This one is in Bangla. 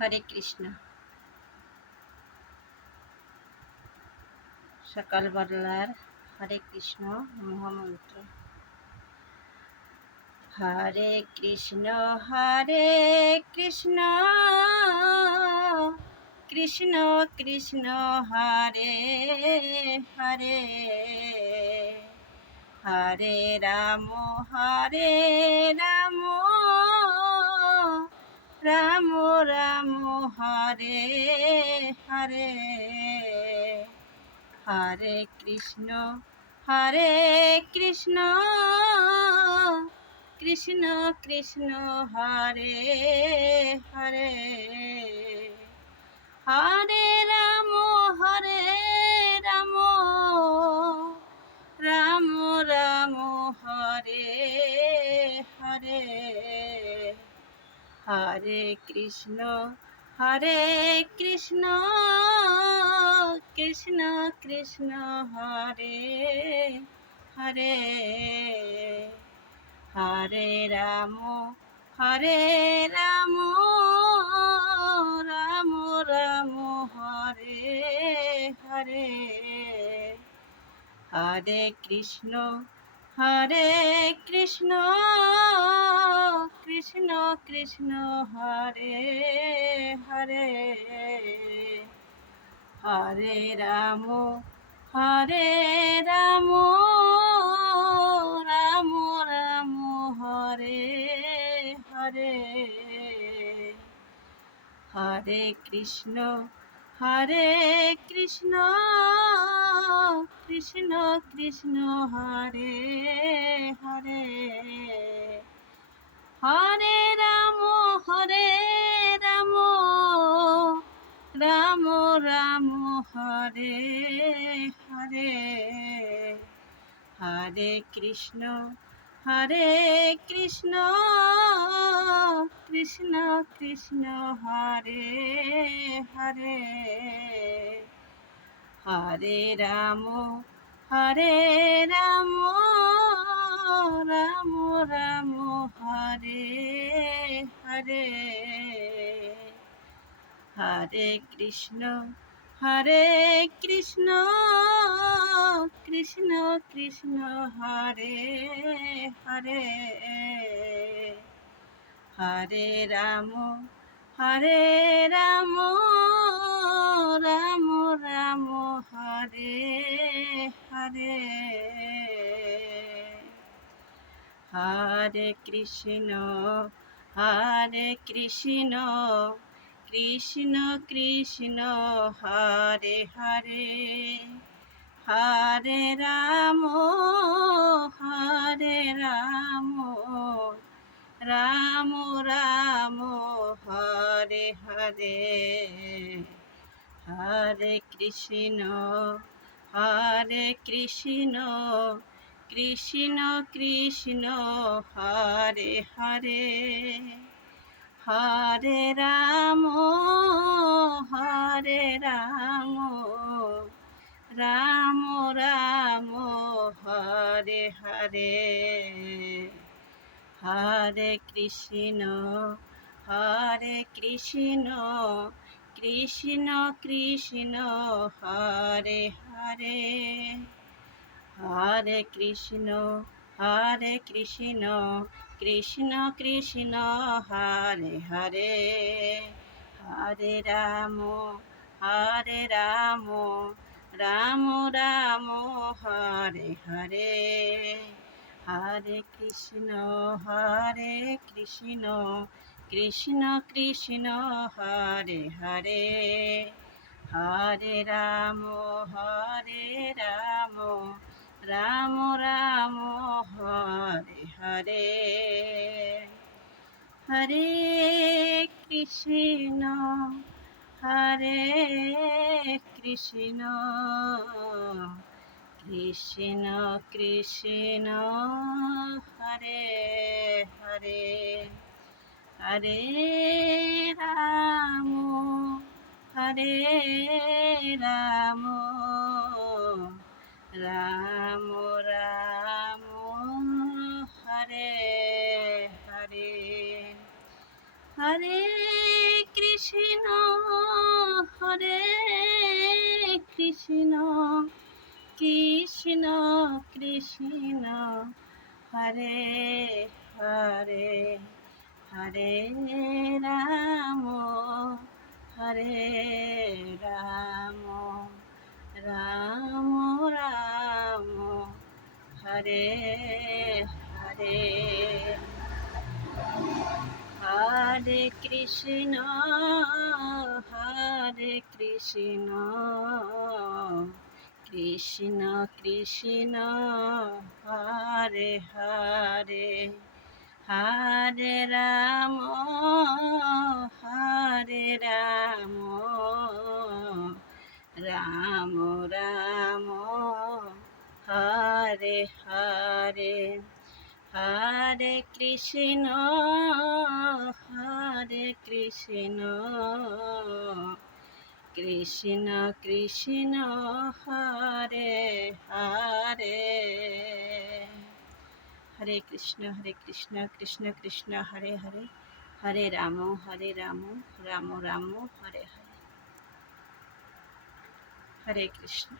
হরে কৃষ্ণ। সকালবেলার হরে কৃষ্ণ মহামন্ত্র। হরে কৃষ্ণ কৃষ্ণ কৃষ্ণ হরে হরে, হরে রাম রাম রাম রাম হরে হরে, হরে কৃষ্ণ কৃষ্ণ কৃষ্ণ হরে হরে, হরে রাম রাম রাম রাম হরে হরে, হরে কৃষ্ণ কৃষ্ণ কৃষ্ণ হরে হরে, হরে রাম রাম রাম রাম হরে হরে, হরে কৃষ্ণ কৃষ্ণ কৃষ্ণ হরে হরে, হরে রাম রাম রাম রাম হরে হরে, হরে কৃষ্ণ কৃষ্ণ কৃষ্ণ হরে হরে, হরে রাম রাম রাম রাম হরে হরে, হরে কৃষ্ণ কৃষ্ণ কৃষ্ণ হরে হরে, হরে রাম রাম রাম রাম হরে হরে, হরে কৃষ্ণ কৃষ্ণ কৃষ্ণ হরে হরে, হরে রাম রাম রাম রাম হরে হরে, হরে কৃষ্ণ কৃষ্ণ কৃষ্ণ হরে হরে, হরে রাম রাম রাম হরে হরে, হরে কৃষ্ণ কৃষ্ণ কৃষ্ণ হরে হরে, হরে রাম রাম রাম হরে হরে, হরে কৃষ্ণ কৃষ্ণ কৃষ্ণ হরে হরে, হরে কৃষ্ণ কৃষ্ণ কৃষ্ণ হরে হরে, হরে রাম রাম রাম রাম হরে হরে, হরে কৃষ্ণ কৃষ্ণ কৃষ্ণ হরে হরে, হরে রাম রাম রাম রাম হরে হরে, হরে কৃষ্ণ কৃষ্ণ কৃষ্ণ হরে হরে, হরে রাম রাম রাম রাম হরে হরে, হরে কৃষ্ণ কৃষ্ণ হরে কৃষ্ণ কৃষ্ণ কৃষ্ণ হরে হরে হরে রাম হরে রাম রাম রাম হরে হরে হরে কৃষ্ণ কৃষ্ণ কৃষ্ণ হরে হরে হরে রাম রাম রাম হরে হরে হরে কৃষ্ণ কৃষ্ণ কৃষ্ণ হরে হরে হরে কৃষ্ণ কৃষ্ণ কৃষ্ণ হরে হরে হরে রাম রাম রাম হরে হরে হরে কৃষ্ণ।